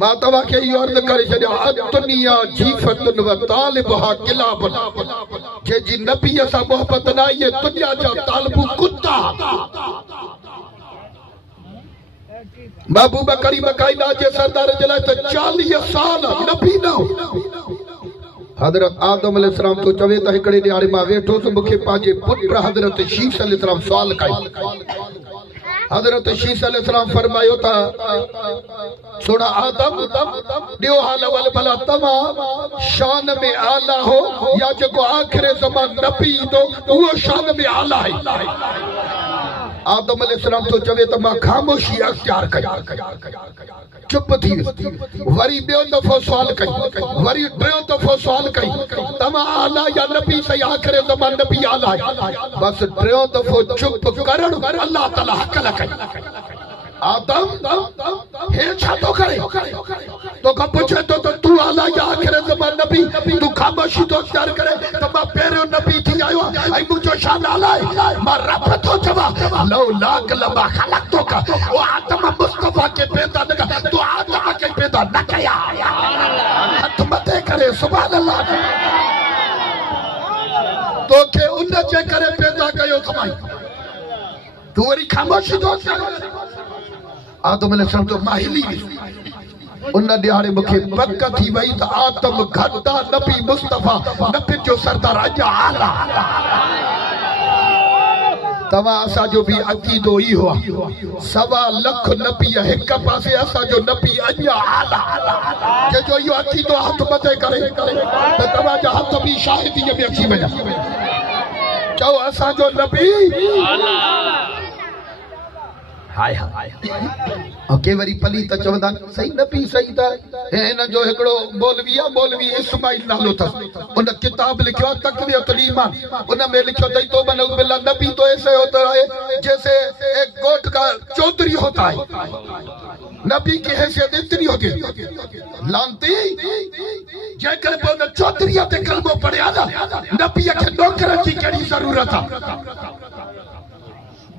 मां तव्हां खे इहो अर्ज़ करे छॾियां दुनिया जीफ़तुन व तालिबहा किलाब जे जी नबीअ सां मोहबत न आहे दुनिया जा तालिबू कुत्ता महबूब करीम कायनात जे सरदार जे लाइ त 40 साल नबी न हज़रत आदम अलैहिस्सलाम तो चवे त हिकड़े ॾियारे मां वेठो त मूंखे पंहिंजे पुट हज़रत शीश अलैहिस्सलाम सवाल कई हज़रत शीश अलैहिस्सलाम फरमायो था सुना आदम ॾियो हाल वल भला तव्हां शान में आला हो या जेको आख़िर ज़मान नबी ईंदो उहो शान में आला आहे आदम अलैहिस्सलाम तो चवे त मां ख़ामोशी अख्तियार कई चुप थी वरी ॿियो दफ़ो सवाल कई वरी टियों दफ़ो सवाल कई तव्हां आला या नबी सही आख़िर ज़मान नबी आला आहे बस टियों दफ़ो चुप करण अल्लाह ताला हक़ न कई आदम हे छा तो करे तो का पूछे तो तू आला या आखिर ज़मान नबी तू खामोशी तो अख्तियार करे त मां पहिरियों नबी थी आयो ऐं मुंहिंजो शान आला आहे मां रब थो चवां लौ लाक लमा खलक़तो का ओ आदम मुस्तफा के पैदा न कर तू आदम के पैदा न कया हथ मथे करे सुभान अल्लाह तो के उन जे करे पैदा कयो थमाई तू वरी खामोशी तो आदम अलैहिस्सलाम तो माहिली उन ॾियारे मूंखे पक थी वई त आदम घटा नबी मुस्तफा नबी जो सरदार अञा आला तव्हां असांजो बि अक़ीदो इहो आहे 1.25 लख नबी हिक पासे असांजो नबी अञा आला जंहिंजो इहो अक़ीदो हथ मथे करे त तव्हांजा हथ बि शाहिदीअ में अची वञा चओ असांजो नबी आला हाय हाय और के वरी पली त चवंदा सही नबी सही त हिन जो हिकड़ो मौलवी इस्माइल नालो अथसि उन किताब लिखियो तक़वियतुल ईमान उन में लिखियो त तो बन बिल्ला नबी तो ऐसे होता है जैसे एक गोट का चौधरी होता है नबी की हैसियत इतनी होगी लांती जेकर पे उन चौधरी ते कलमो पढ़िया ना नबी के नौकर की कड़ी जरूरत है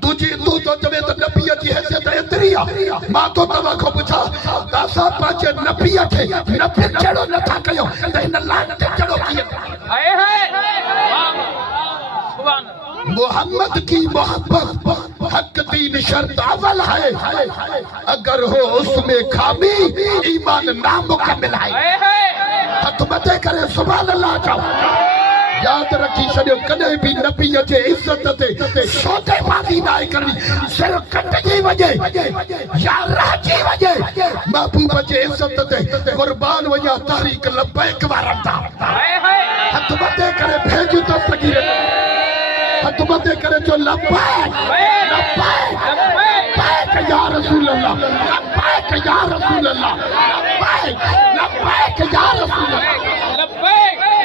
तुझी तू तो चवे त नबी जी हैसियत एतरी आ मां तो तवा को पुछा असा पाचे नबी खे नबी चढ़ो न था कयो त इन लान ते चढ़ो किए हाय हाय सुभान मोहम्मद की मोहब्बत हक दीन शर्त अव्वल है अगर हो उसमें खामी ईमान नामुकम्मल है हथ मथे करे सुभान अल्लाह चओ याद रखी छॾियो कॾहिं बि नबीअ जे इज़त ते सौदेबाज़ी न करणी सिर्फ़ कटिजी वञे या रहिजी वञे महबूब जे इज़त ते क़ुर्बान वञा तारीख़ लबैक वारनि था हथ मथे करे भेज तो सघी हथ मथे करे जो लबैक लबैक या रसूल अल्लाह लबैक या रसूल अल्लाह लबैक या रसूल अल्लाह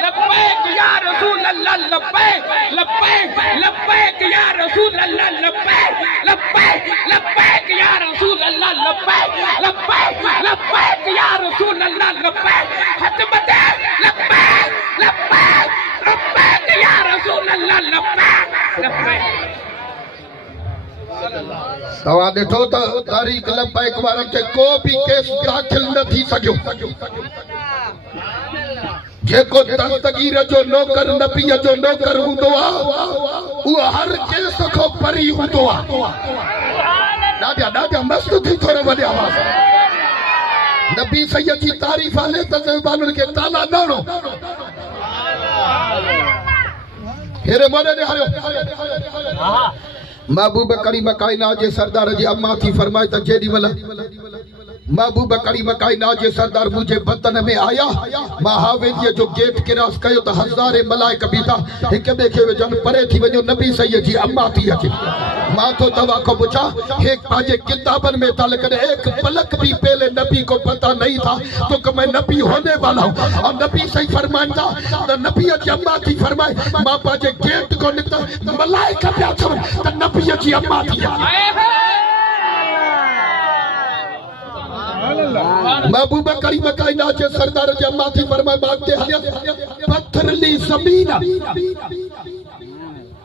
लब्बैक या रसूल अल्लाह लब्बैक लब्बैक लब्बैक या रसूल अल्लाह लब्बैक लब्बैक लब्बैक या रसूल अल्लाह लब्बैक लब्बैक लब्बैक या रसूल अल्लाह लब्बैक हथ मथे लब्बैक लब्बैक लब्बैक या रसूल अल्लाह लब्बैक लब्बैक तव्हां ॾिठो त तारीख़ लब्बैक वारनि खे को बि केस दाख़िल न थी सघियो जेको दस्तगीर जो नौकर नबीअ जो नौकर हूंदो आहे उहो हर केस खां परी हूंदो आहे ॾाढा मस्त थी थोरो वॾे आवाज़ नबी सैयद जी तारीफ़ हले त ज़बानुनि खे ताला ॾाणो हेरे मोने ने हरियो महबूब करीम कायनात जे सरदार जी अम्मा थी फरमाए त जेॾी महिल महबूब करीम कायनात जे सरदार मुझे बतन में आया मां हावेलीअ जो गेट क्रॉस कयो त हज़ारे मलाइक बीठा हिक ॿिए खे वेझनि परे थी वञो नबी सैयद जी अम्मा थी अचे मां तो तव्हां खां पुछां हे पंहिंजे किताबनि में था लिखनि एक पलक भी पहले नबी को पता नहीं था तो कि मैं नबी होने वाला हूँ और नबी सही फरमाईंदा त नबी जी अम्मा थी फरमाए मां पंहिंजे गेट को निकिता मलाइक पिया चवनि त नबी जी अम्मा थी महबूब करीम कायनात जे सरदार जे अम्मा थी फरमाए बाग ते हलिया पत्थरली ज़मीन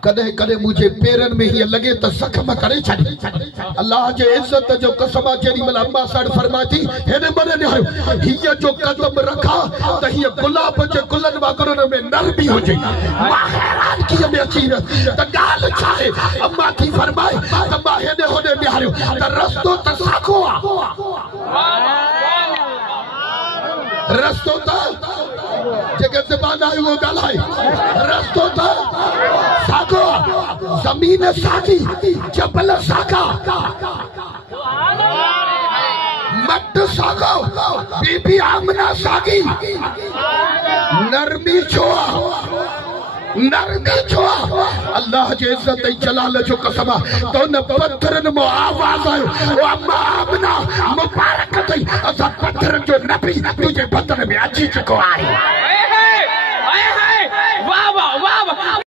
कदे कदे मुझे पेरन में ही लगे तो जख्म करे छड़ी अल्लाह जे इज्जत जो कसम जेडी मला अम्मा साड फरमाती हेने मने निहारो हिय जो कदम रखा त हिय गुलाब जे गुलन वागुरन में नरमी हो जाई मां हैरान की में अची त गाल छाए अम्मा थी फरमाए त मां हेने होने निहारो त रस्तो त साखो रस्तो त जगह ज़बान आई वो गालाए रस्तो था सागो जमीन सागी जबल सागा मट सागो बीबी आमना सागी नरमी छोआ अल्लाह जे इज्जत जलाल जो कसम तो न पत्थरन मो आवाज आयो ओ अम्मा आमना मुबारक थई असा पत्थरन जो नबी तुझे बदन में अची चुको आहे